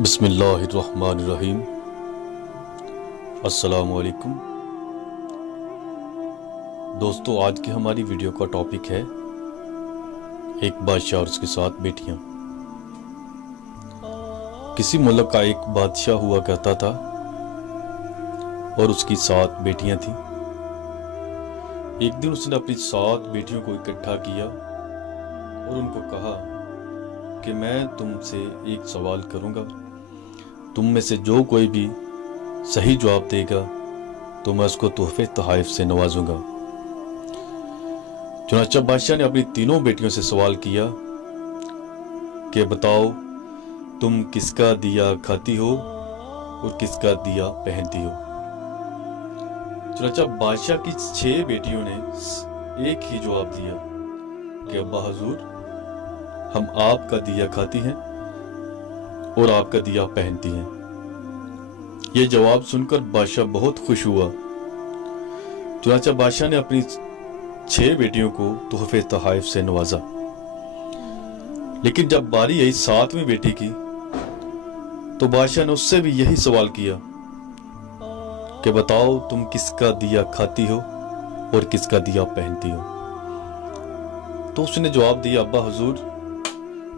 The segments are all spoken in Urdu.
بسم اللہ الرحمن الرحیم۔ السلام علیکم دوستو، آج کی ہماری ویڈیو کا ٹاپک ہے ایک بادشاہ اور اس کے ساتھ بیٹیاں۔ کسی ملک کا ایک بادشاہ ہوا کرتا تھا اور اس کی 7 بیٹیاں تھیں۔ ایک دن اس نے اپنی 7 بیٹیوں کو اکٹھا کیا اور ان کو کہا کہ میں تم سے ایک سوال کروں گا، تم میں سے جو کوئی بھی صحیح جواب دے گا تو میں اس کو تحفے تحائف سے نوازوں گا۔ چنانچہ بادشاہ نے اپنی تینوں بیٹیوں سے سوال کیا کہ بتاؤ تم کس کا دیا کھاتی ہو اور کس کا دیا پہنتی ہو۔ چنانچہ بادشاہ کی 6 بیٹیوں نے ایک ہی جواب دیا کہ ابا حضور، ہم آپ کا دیا کھاتی ہیں اور آپ کا دیا پہنتی ہیں۔ یہ جواب سن کر بادشاہ بہت خوش ہوا۔ چنانچہ بادشاہ نے اپنی 6 بیٹیوں کو تحفے تحائف سے نوازا، لیکن جب باری آئی 7ویں بیٹی کی تو بادشاہ نے اس سے بھی یہی سوال کیا کہ بتاؤ تم کس کا دیا کھاتی ہو اور کس کا دیا پہنتی ہو۔ تو اس نے جواب دیا، ابا حضور،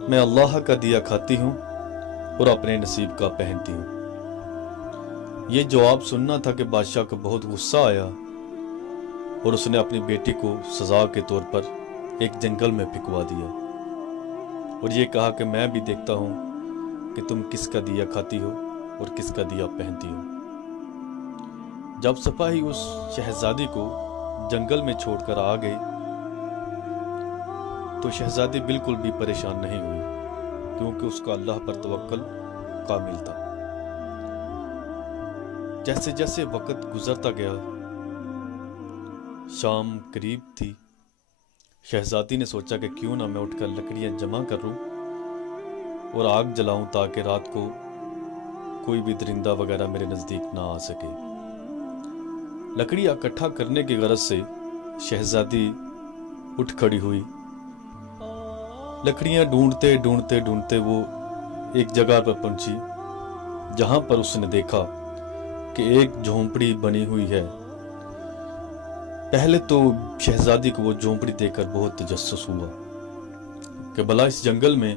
میں اللہ کا دیا کھاتی ہوں اور اپنے نصیب کا پہنتی ہوں۔ یہ جواب سننا تھا کہ بادشاہ کو بہت غصہ آیا اور اس نے اپنی بیٹی کو سزا کے طور پر ایک جنگل میں پھینکوا دیا اور یہ کہا کہ میں بھی دیکھتا ہوں کہ تم کس کا دیا کھاتی ہو اور کس کا دیا پہنتی ہو۔ جب سپاہی اس شہزادی کو جنگل میں چھوڑ کر آ گئی تو شہزادی بالکل بھی پریشان نہیں ہوئی، کیونکہ اس کا اللہ پر توکل کامل تھا۔ جیسے جیسے وقت گزرتا گیا، شام قریب تھی، شہزادی نے سوچا کہ کیوں نہ میں اٹھ کر لکڑیاں جمع کر لوں اور آگ جلاؤں تاکہ رات کو کوئی بھی درندہ وغیرہ میرے نزدیک نہ آ سکے۔ لکڑیاں اکٹھا کرنے کی غرض سے شہزادی اٹھ کھڑی ہوئی۔ لکڑیاں ڈھونڈتے ڈھونڈتے ڈھونڈتے وہ ایک جگہ پر پہنچی جہاں پر اس نے دیکھا کہ ایک جھونپڑی بنی ہوئی ہے۔ پہلے تو شہزادی کو وہ جھونپڑی دیکھ کر بہت تجسس ہوا کہ بھلا اس جنگل میں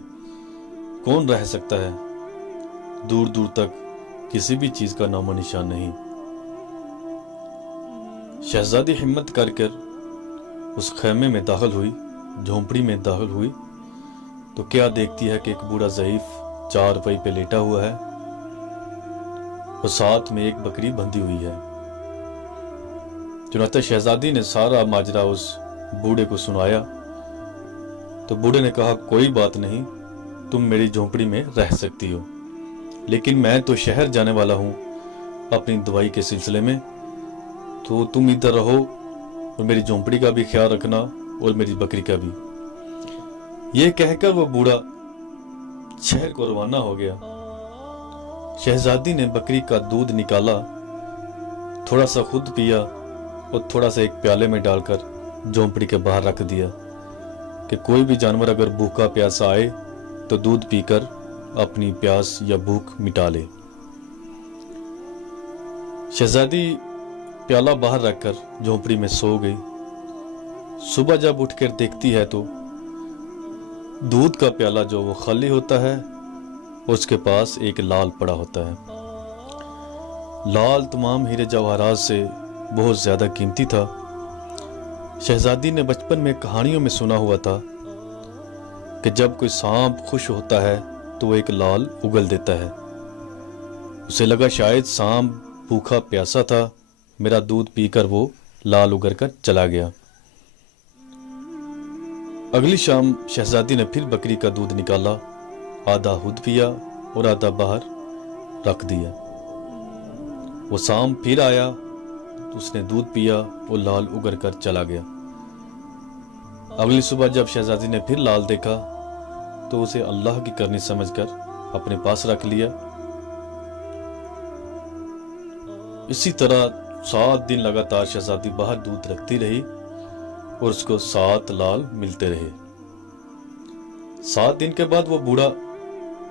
کون رہ سکتا ہے، دور دور تک کسی بھی چیز کا نام و نشان نہیں۔ شہزادی ہمت کر کر اس خیمے میں داخل ہوئی، جھونپڑی میں داخل ہوئی تو کیا دیکھتی ہے کہ ایک بوڑھا ضعیف چارپائی پہ لیٹا ہوا ہے اور ساتھ میں ایک بکری بندھی ہوئی ہے۔ چنانچہ شہزادی نے سارا ماجرا اس بوڑھے کو سنایا تو بوڑھے نے کہا، کوئی بات نہیں، تم میری جھونپڑی میں رہ سکتی ہو، لیکن میں تو شہر جانے والا ہوں اپنی دوائی کے سلسلے میں، تو تم ادھر رہو اور میری جھونپڑی کا بھی خیال رکھنا اور میری بکری کا بھی۔ یہ کہہ کر وہ بوڑھا شہر کو روانہ ہو گیا۔ شہزادی نے بکری کا دودھ نکالا، تھوڑا سا خود پیا اور تھوڑا سا ایک پیالے میں ڈال کر جھونپڑی کے باہر رکھ دیا کہ کوئی بھی جانور اگر بھوکا پیاسا آئے تو دودھ پی کر اپنی پیاس یا بھوک مٹا لے۔ شہزادی پیالہ باہر رکھ کر جھونپڑی میں سو گئی۔ صبح جب اٹھ کر دیکھتی ہے تو دودھ کا پیالہ جو وہ خالی ہوتا ہے، اس کے پاس ایک لال پڑا ہوتا ہے۔ لال تمام ہیرے جواہرات سے بہت زیادہ قیمتی تھا۔ شہزادی نے بچپن میں کہانیوں میں سنا ہوا تھا کہ جب کوئی سانپ خوش ہوتا ہے تو وہ ایک لال اگل دیتا ہے۔ اسے لگا شاید سانپ بھوکا پیاسا تھا، میرا دودھ پی کر وہ لال اگر کر چلا گیا۔ اگلی شام شہزادی نے پھر بکری کا دودھ نکالا، آدھا خود پیا اور آدھا باہر رکھ دیا۔ وہ سانپ پھر آیا تو اس نے دودھ پیا اور لال اگر کر چلا گیا۔ اگلی صبح جب شہزادی نے پھر لال دیکھا تو اسے اللہ کی کرنی سمجھ کر اپنے پاس رکھ لیا۔ اسی طرح 7 دن لگاتار شہزادی باہر دودھ رکھتی رہی اور اس کو 7 لال ملتے رہے۔ 7 دن کے بعد وہ بوڑھا